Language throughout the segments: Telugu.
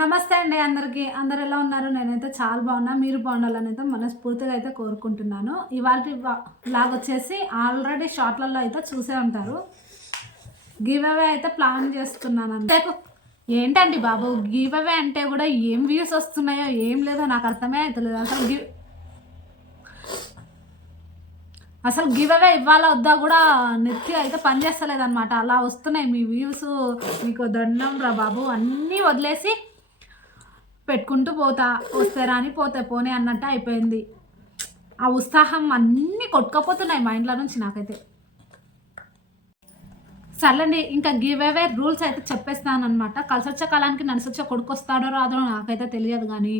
నమస్తే అండి అందరికీ. అందరు ఎలా ఉన్నారు? నేనైతే చాలా బాగున్నా. మీరు బాగుండాలని అయితే మనస్ఫూర్తిగా అయితే కోరుకుంటున్నాను. ఇవాళ బ్లాగ్ వచ్చేసి ఆల్రెడీ షార్ట్లలో అయితే చూసే ఉంటారు. గివ్ అవే అయితే ప్లాన్ చేస్తున్నాను అంతే. ఏంటండి బాబు? గివ్ అవే అంటే కూడా ఏం వ్యూస్ వస్తున్నాయో ఏం లేదో నాకు అర్థమే అవుతలేదు అసలు గివ్ అసలు గివ్ అవే ఇవ్వాలా వద్దా కూడా నెత్తి అయితే పనిచేస్తలేదు అనమాట అలా వస్తున్నాయి మీ వ్యూస్ మీకు దండం రా బాబు. అన్నీ వదిలేసి పెట్టుకుంటూ పోతా. వస్తే అని పోతే పోనే అన్నట్టు అయిపోయింది. ఆ ఉత్సాహం అన్నీ కొట్టుకపోతున్నాయి మైండ్లో నుంచి నాకైతే. సర్లేండి ఇంకా గివ్ అవే రూల్స్ అయితే చెప్పేస్తాను అనమాట కలిసొచ్చే కాలానికి నడిసొచ్చే కొడుకు వస్తాడో రాదో నాకైతే తెలియదు కానీ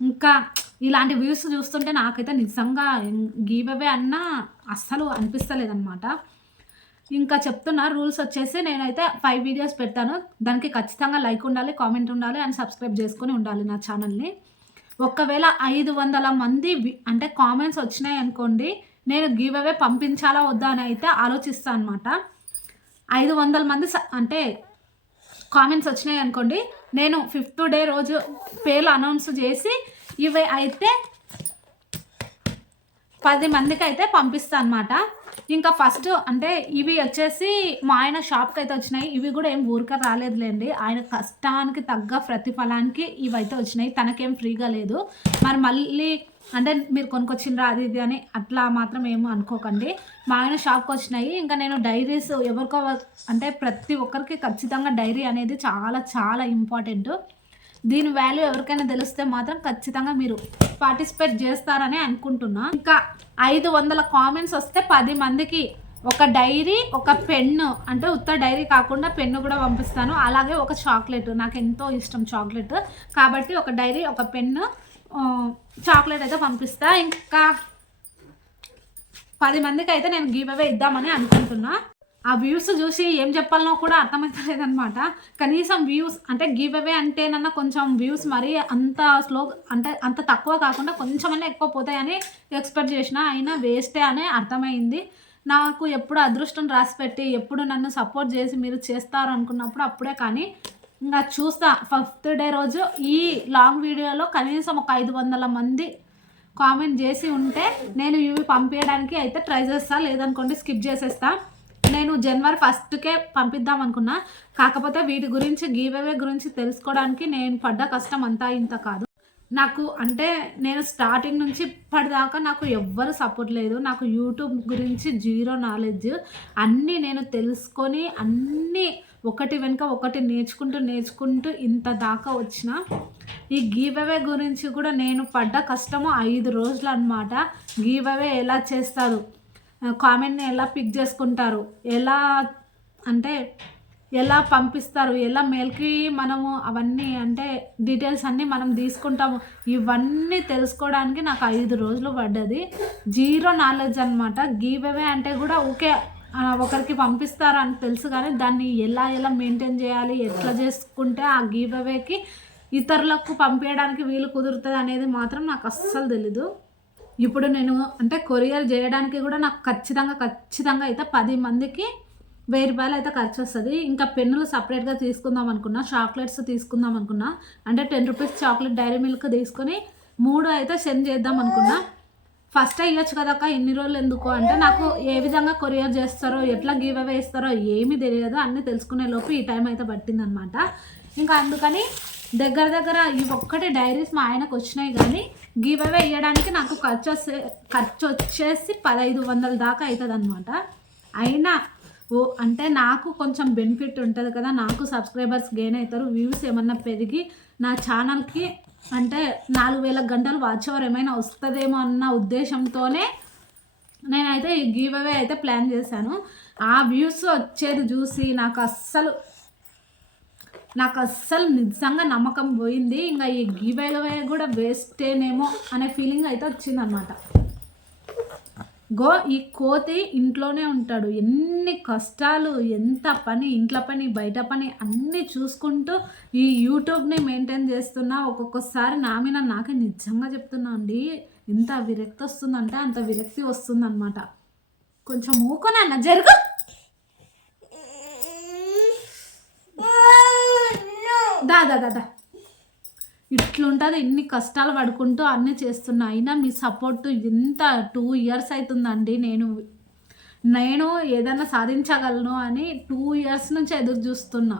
ఇంకా ఇలాంటి వ్యూస్ చూస్తుంటే నాకైతే నిజంగా గివ్ అవే అన్నా అస్సలు అనిపిస్తలేదన్నమాట. ఇంకా చెప్తున్నా రూల్స్ వచ్చేసి నేనైతే ఫైవ్ వీడియోస్ పెడతాను. దానికి ఖచ్చితంగా లైక్ ఉండాలి కామెంట్ ఉండాలి అండ్ సబ్స్క్రైబ్ చేసుకుని ఉండాలి నా ఛానల్ని ఒకవేళ ఐదు వందల మంది అంటే కామెంట్స్ వచ్చినాయి అనుకోండి నేను గివ్ అవే పంపించాలా వద్దా అని అయితే ఆలోచిస్తాను అనమాట ఐదు వందల మంది స- అంటే కామెంట్స్ వచ్చినాయి అనుకోండి నేను ఫిఫ్త్ డే రోజు పేర్లు అనౌన్స్ చేసి ఇవి అయితే పది మందికి అయితే పంపిస్తాను అనమాట ఇంకా ఫస్ట్ అంటే ఇవి వచ్చేసి మా ఆయన షాప్కి అయితే వచ్చినాయి. ఇవి కూడా ఏం ఊరిక రాలేదులేండి. ఆయన కష్టానికి తగ్గ ప్రతిఫలానికి ఇవి అయితే వచ్చినాయి. తనకేం ఫ్రీగా లేదు. మరి మళ్ళీ అంటే మీరు కొనుక్కొచ్చిండ్రా అది ఇది అని అట్లా మాత్రం ఏమో అనుకోకండి. మా ఆయన షాప్కి వచ్చినాయి. ఇంకా నేను డైరీస్ ఎవరికో అంటే ప్రతి ఒక్కరికి ఖచ్చితంగా డైరీ అనేది చాలా చాలా ఇంపార్టెంట్ దీని వాల్యూ ఎవరికైనా తెలిస్తే మాత్రం ఖచ్చితంగా మీరు పార్టిసిపేట్ చేస్తారని అనుకుంటున్నా. ఇంకా ఐదు వందల కామెంట్స్ వస్తే పది మందికి ఒక డైరీ ఒక పెన్ను అంటే ఉత్త డైరీ కాకుండా పెన్ను కూడా పంపిస్తాను. అలాగే ఒక చాక్లెట్ నాకు ఎంతో ఇష్టం చాక్లెట్ కాబట్టి ఒక డైరీ ఒక పెన్ను చాక్లెట్ అయితే పంపిస్తా. ఇంకా పది మందికి అయితే నేను గివ్ అవే ఇద్దామని అనుకుంటున్నా. ఆ వ్యూస్ చూసి ఏం చెప్పాలనో కూడా అర్థమవుతలేదనమాట కనీసం వ్యూస్ అంటే గివ్ అవే అంటేనన్నా కొంచెం వ్యూస్ మరీ అంత స్లో అంటే అంత తక్కువ కాకుండా కొంచెమన్నా ఎక్కువ పోతాయని ఎక్స్పెక్ట్ చేసిన అయినా వేస్టే అని అర్థమైంది. నాకు ఎప్పుడు అదృష్టం రాసి పెట్టి ఎప్పుడు నన్ను సపోర్ట్ చేసి మీరు చేస్తారు అనుకున్నప్పుడు అప్పుడే కానీ ఇంకా చూస్తా. ఫిఫ్త్ డే రోజు ఈ లాంగ్ వీడియోలో కనీసం ఒక ఐదు వందల మంది కామెంట్ చేసి ఉంటే నేను ఇవి పంపించడానికి అయితే ట్రై చేస్తా. లేదనుకోండి స్కిప్ చేసేస్తాను నేను జనవరి ఫస్ట్కే పంపిద్దాం అనుకున్నా. కాకపోతే వీటి గురించి గివ్ అవే గురించి తెలుసుకోవడానికి నేను పడ్డ కష్టం అంతా ఇంత కాదు. నాకు అంటే నేను స్టార్టింగ్ నుంచి ఇప్పటిదాకా నాకు ఎవ్వరు సపోర్ట్ లేదు. నాకు యూట్యూబ్ గురించి జీరో నాలెడ్జ్ అన్నీ నేను తెలుసుకొని అన్నీ ఒకటి వెనుక ఒకటి నేర్చుకుంటూ నేర్చుకుంటూ ఇంత దాకా వచ్చిన ఈ గీవవే అవే గురించి కూడా నేను పడ్డ కష్టము ఐదు రోజులు అనమాట గీవవే అవే ఎలా చేస్తారు? కామెంట్ని ఎలా పిక్ చేసుకుంటారు? ఎలా అంటే ఎలా పంపిస్తారు? ఎలా మెయిల్కి మనము అవన్నీ అంటే డీటెయిల్స్ అన్నీ మనం తీసుకుంటాము? ఇవన్నీ తెలుసుకోవడానికి నాకు ఐదు రోజులు పడ్డది. జీరో నాలెడ్జ్ అనమాట గివ్ అంటే కూడా ఓకే ఒకరికి పంపిస్తారు అని తెలుసు కానీ దాన్ని ఎలా ఎలా మెయింటైన్ చేయాలి? ఎట్లా చేసుకుంటే ఆ గివ్ ఇతరులకు పంపించడానికి వీలు కుదురుతుంది అనేది మాత్రం నాకు అస్సలు తెలీదు. ఇప్పుడు నేను అంటే కొరియర్ చేయడానికి కూడా నాకు ఖచ్చితంగా ఖచ్చితంగా అయితే పది మందికి వెయ్యి రూపాయలు అయితే ఖర్చు వస్తుంది. ఇంకా పెన్నులు సపరేట్గా తీసుకుందాం అనుకున్నా చాక్లెట్స్ తీసుకుందాం అనుకున్నా అంటే ten rupees chocolate Dairy Milk తీసుకొని మూడు అయితే సెండ్ చేద్దాం అనుకున్నా. ఫస్ట్ అయ్యొచ్చు కదక్క ఇన్ని రోజులు ఎందుకు? అంటే నాకు ఏ విధంగా కొరియర్ చేస్తారో ఎట్లా గివ్ అవే ఇస్తారో ఏమీ తెలియదు. అన్నీ తెలుసుకునే లోపు ఈ టైం అయితే పట్టిందనమాట. ఇంకా అందుకని దగ్గర దగ్గర ఈ ఒక్కటి డైరీస్ మా ఆయనకు వచ్చినాయి కానీ గివ్ అవే ఇవ్వడానికి నాకు ఖర్చు వస్తే ఖర్చు వచ్చేసి పదహైదు వందల దాకా అవుతుంది అనమాట అయినా ఓ అంటే నాకు కొంచెం బెనిఫిట్ ఉంటుంది కదా నాకు సబ్స్క్రైబర్స్ గెయిన్ అవుతారు వ్యూస్ ఏమన్నా పెరిగి నా ఛానల్కి అంటే నాలుగు వేల గంటలు వాచ్ అవర్ ఏమైనా వస్తుందేమో అన్న ఉద్దేశంతోనే నేనైతే ఈ గివ్ అవే అయితే ప్లాన్ చేశాను. ఆ వ్యూస్ వచ్చేది చూసి నాకు అస్సలు నాకు అస్సలు నిజంగా నమ్మకం పోయింది. ఇంకా ఈ గివ్ అవే కూడా వేస్టేనేమో అనే ఫీలింగ్ అయితే వచ్చిందనమాట గో ఈ కోతి ఇంట్లోనే ఉంటాడు. ఎన్ని కష్టాలు ఎంత పని ఇంట్లో పని బయట పని అన్నీ చూసుకుంటూ ఈ యూట్యూబ్ని మెయింటైన్ చేస్తున్నా. ఒక్కొక్కసారి నా మీద నాకే నిజంగా చెప్తున్నా అండి ఎంత విరక్తి వస్తుందంటే అంత విరక్తి వస్తుందన్నమాట. కొంచెం ఊకొనన్న జరుగు. దా దా దా దా. ఇట్లుంటుంది ఇన్ని కష్టాలు పడుకుంటూ అన్నీ చేస్తున్నా. అయినా మీ సపోర్ట్ ఎంత టూ ఇయర్స్ అవుతుందండి నేను నేను ఏదైనా సాధించగలను అని టూ ఇయర్స్ నుంచి ఎదురు చూస్తున్నా.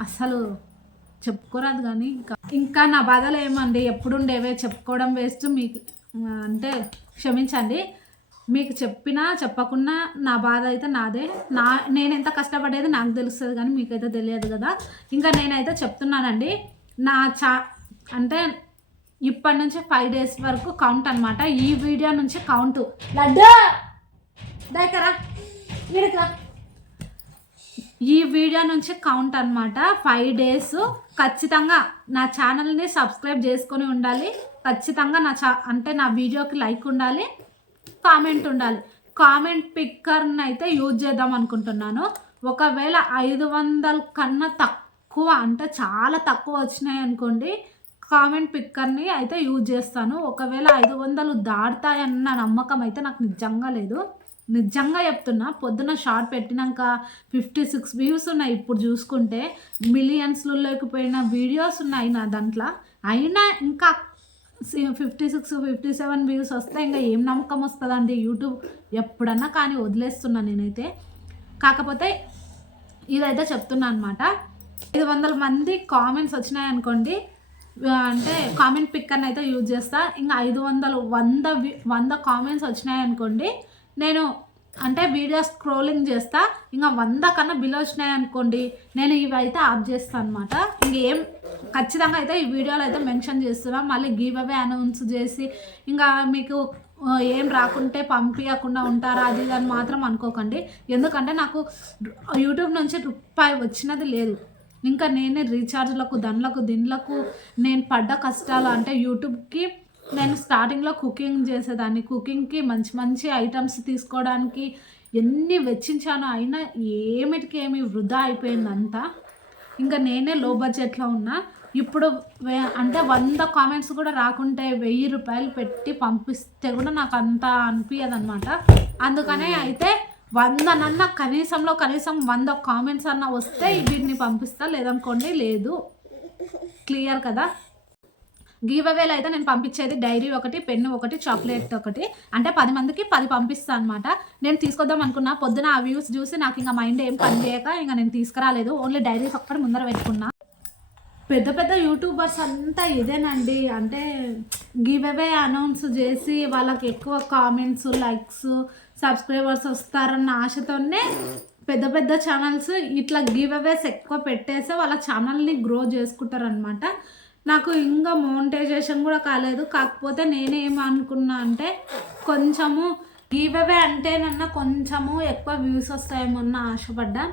అసలు చెప్పుకోరాదు కానీ ఇంకా. ఇంకా నా బాధలు ఏమండి? ఎప్పుడుండేవే? చెప్పుకోవడం వేస్ట్ మీకు అంటే క్షమించండి. మీకు చెప్పినా చెప్పకున్నా నా బాధ అయితే నాదే. నా నేను ఎంత కష్టపడేది నాకు తెలుస్తుంది కానీ మీకైతే తెలియదు కదా. ఇంకా నేనైతే చెప్తున్నానండి నా చా అంటే ఇప్పటి నుంచి ఫైవ్ డేస్ వరకు కౌంట్ అనమాట ఈ వీడియో నుంచి కౌంట్ లడ్డు! దగ్గర ఈ వీడియో నుంచి కౌంట్ అనమాట ఫైవ్ డేస్ ఖచ్చితంగా నా ఛానల్ని సబ్స్క్రైబ్ చేసుకొని ఉండాలి. ఖచ్చితంగా నా చా అంటే నా వీడియోకి లైక్ ఉండాలి. కామెంట్ ఉండాలి. కామెంట్ పిక్కర్ని అయితే యూజ్ చేద్దాం అనుకుంటున్నాను. ఒకవేళ ఐదు వందల కన్నా తక్కువ అంటే చాలా తక్కువ వచ్చినాయి అనుకోండి కామెంట్ పిక్కర్ని అయితే యూజ్ చేస్తాను. ఒకవేళ ఐదు వందలు దాటుతాయన్న నమ్మకం అయితే నాకు నిజంగా లేదు. నిజంగా చెప్తున్నా పొద్దున షార్ట్ పెట్టినాక ఫిఫ్టీ సిక్స్ వ్యూస్ ఉన్నాయి ఇప్పుడు చూసుకుంటే. మిలియన్స్లోకి పోయిన వీడియోస్ ఉన్నాయి నా దాంట్లో. అయినా ఇంకా fifty six fifty seven views వస్తే ఇంకా ఏం నమ్మకం వస్తుందండి? యూట్యూబ్ ఎప్పుడన్నా కానీ వదిలేస్తున్నా నేనైతే. కాకపోతే ఇదైతే చెప్తున్నా అనమాట ఐదు వందల మంది కామెంట్స్ వచ్చినాయి అనుకోండి. అంటే కామెంట్ పిక్కర్ని అయితే యూజ్ చేస్తా. ఇంకా ఐదు వందలు వంద వి- వంద కామెంట్స్ వచ్చినాయి అనుకోండి. నేను అంటే వీడియో స్క్రోలింగ్ చేస్తా. ఇంకా వంద కన్నా బిలో వచ్చినాయి అనుకోండి నేను ఇవి అయితే ఆఫ్ చేస్తాను అనమాట ఇంకేం ఖచ్చితంగా అయితే ఈ వీడియోలో అయితే మెన్షన్ చేస్తున్నా. మళ్ళీ గివ్ అవే అనౌన్స్ చేసి ఇంకా మీకు ఏం రాకుంటే పంపించకుండా ఉంటారా అది అని మాత్రం అనుకోకండి. ఎందుకంటే నాకు యూట్యూబ్ నుంచి రూపాయి వచ్చినది లేదు. ఇంకా నేనే రీఛార్జ్లకు దండ్లకు దీనిలకు నేను పడ్డ కష్టాలు అంటే యూట్యూబ్కి నేను స్టార్టింగ్లో కుకింగ్ చేసేదాన్ని. కుకింగ్కి మంచి మంచి ఐటమ్స్ తీసుకోవడానికి ఎన్ని వెచ్చించానో అయినా ఏమిటికి ఏమి వృధా అయిపోయింది అంతా ఇంకా నేనే లో బడ్జెట్లో ఉన్నా. ఇప్పుడు అంటే వంద కామెంట్స్ కూడా రాకుంటే వెయ్యి రూపాయలు పెట్టి పంపిస్తే కూడా నాకు అంత అనిపించదు అనమాట అందుకనే అయితే వందనన్నా కనీసంలో కనీసం వంద కామెంట్స్ అన్న వస్తే వీటిని పంపిస్తా లేదనుకోండి లేదు. క్లియర్ కదా? గివ్ అవేలో అయితే నేను పంపించేది డైరీ ఒకటి పెన్ను ఒకటి చాక్లెట్ ఒకటి. అంటే పది మందికి పది పంపిస్తాను అనమాట నేను తీసుకొద్దాం అనుకున్నా. పొద్దున ఆ వ్యూస్ చూసి నాకు ఇంకా మైండ్ ఏం పని చేయక ఇంకా నేను తీసుకురాలేదు. ఓన్లీ డైరీస్ ఒక్కటి ముందర పెట్టుకున్నా. పెద్ద పెద్ద యూట్యూబర్స్ అంతా ఇదేనండి. అంటే గివ్ అవే అనౌన్స్ చేసి వాళ్ళకి ఎక్కువ కామెంట్స్ లైక్స్ సబ్స్క్రైబర్స్ వస్తారన్న ఆశతోనే పెద్ద పెద్ద ఛానల్స్ ఇట్లా గివ్ అవేస్ ఎక్కువ పెట్టేసి వాళ్ళ ఛానల్ని గ్రో చేసుకుంటారనమాట నాకు ఇంకా మోనిటైజేషన్ కూడా కాలేదు. కాకపోతే నేనేమనుకున్నా అంటే కొంచెము గివ్ అంటేనన్నా కొంచెము ఎక్కువ వ్యూస్ వస్తాయేమో అన్న ఆశపడ్డా.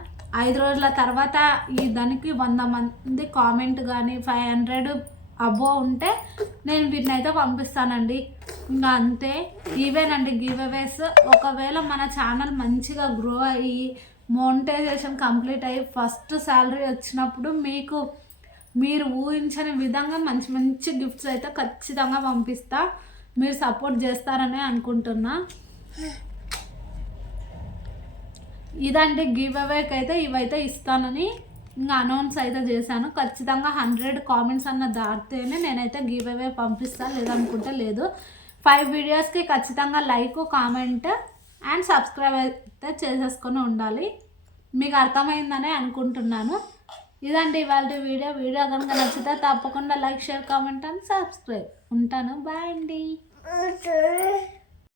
ఐదు రోజుల తర్వాత ఈ దానికి వంద మంది కామెంట్ కానీ ఫైవ్ హండ్రెడ్ అబో ఉంటే నేను వీటిని అయితే పంపిస్తానండి. ఇంకా అంతే. ఇవేనండి గివ్ అవేస్ ఒకవేళ మన ఛానల్ మంచిగా గ్రో అయ్యి మోనిటైజేషన్ కంప్లీట్ అయ్యి ఫస్ట్ శాలరీ వచ్చినప్పుడు మీకు మీరు ఊహించని విధంగా మంచి మంచి గిఫ్ట్స్ అయితే ఖచ్చితంగా పంపిస్తా. మీరు సపోర్ట్ చేస్తారనే అనుకుంటున్నా. ఇదండి గివ్ అవేకి అయితే ఇవైతే ఇస్తానని ఇంకా అనౌన్స్ అయితే చేశాను. ఖచ్చితంగా హండ్రెడ్ కామెంట్స్ అన్న దాటితేనే నేనైతే గివ్ అవే పంపిస్తాను లేదనుకుంటే లేదు. ఫైవ్ వీడియోస్కి ఖచ్చితంగా లైక్ కామెంట్ అండ్ సబ్స్క్రైబ్ అయితే చేసేసుకొని ఉండాలి. మీకు అర్థమైందనే అనుకుంటున్నాను. ఇదండి ఇవాళ వీడియో. వీడియో కనుక నచ్చితే తప్పకుండా like share comment and subscribe. ఉంటాను. బాయ్ అండి.